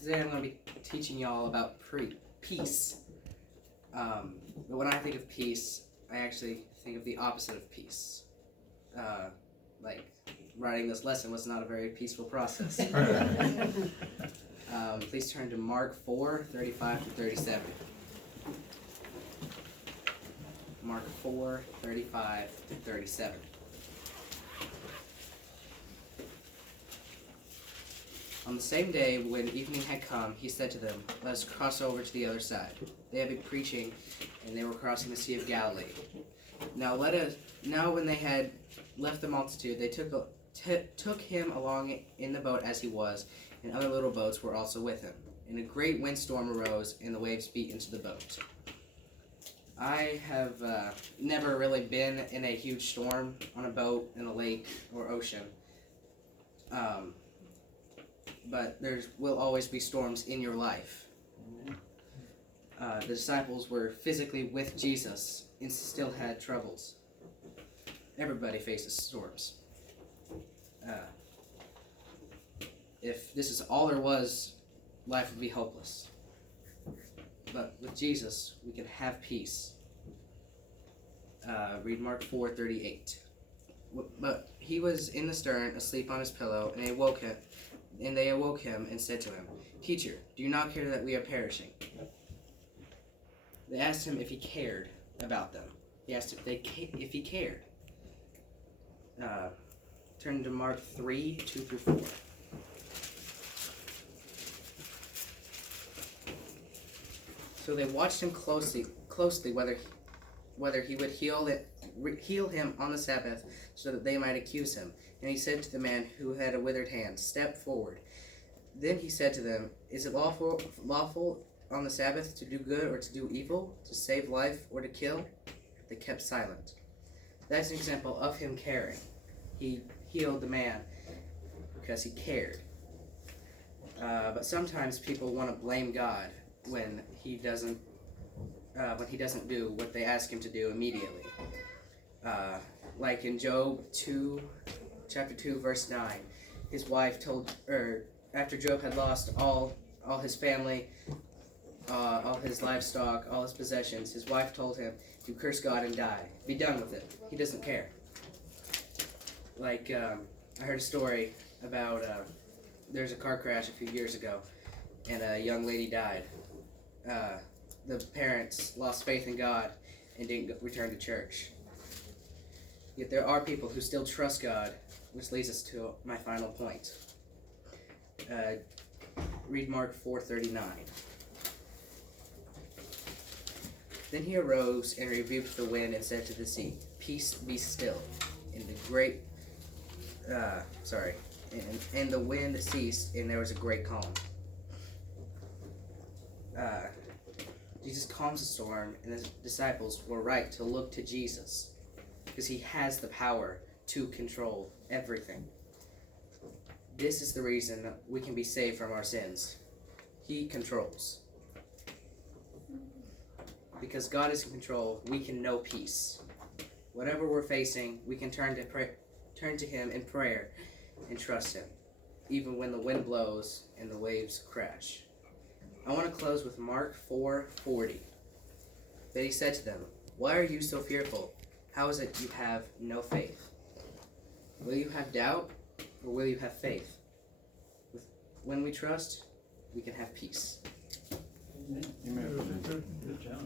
Today I'm going to be teaching y'all about peace. But when I think of peace, I actually think of the opposite of peace. Like, writing this lesson was not a very peaceful process. Please turn to Mark 4:35-37. Mark 4:35-37. On the same day, when evening had come, he said to them, "Let us cross over to the other side." They had been preaching, and they were crossing the Sea of Galilee. Now when they had left the multitude, they took him along in the boat as he was, and other little boats were also with him. And a great windstorm arose, and the waves beat into the boat. I have never really been in a huge storm on a boat in a lake or ocean. But there will always be storms in your life. The disciples were physically with Jesus and still had troubles. Everybody faces storms. If this is all there was, life would be hopeless. But with Jesus, we can have peace. Read Mark 4:38. But he was in the stern, asleep on his pillow, and they awoke him and said to him, "Teacher, do you not care that we are perishing?" They asked him if he cared about them. He asked if he cared. Turn to Mark 3:2-4. So they watched him closely whether he would heal him on the Sabbath, so that they might accuse him. And he said to the man who had a withered hand, "Step forward." Then he said to them, "Is it lawful on the Sabbath to do good or to do evil, to save life or to kill?" They kept silent. That's an example of him caring. He healed the man because he cared. But sometimes people want to blame God when he doesn't do what they ask him to do immediately. Like in Job chapter 2, verse 9, his wife after Job had lost all his family, all his livestock, all his possessions, his wife told him to curse God and die. Be done with it. He doesn't care. Like, I heard a story about there's a car crash a few years ago, and a young lady died. The parents lost faith in God and didn't return to church. Yet there are people who still trust God, which leads us to my final point. Read Mark 4:39. Then he arose and rebuked the wind and said to the sea, "Peace, be still." And and the wind ceased, and there was a great calm. Jesus calms the storm, and the disciples were right to look to Jesus, because he has the power to control everything. This is the reason we can be saved from our sins. He controls. Because God is in control, we can know peace. Whatever we're facing, we can turn to him in prayer and trust him, even when the wind blows and the waves crash. I want to close with Mark 4:40. Then he said to them, "Why are you so fearful? How is it you have no faith? Will you have doubt, or will you have faith?" When we trust, we can have peace. Amen. Good job.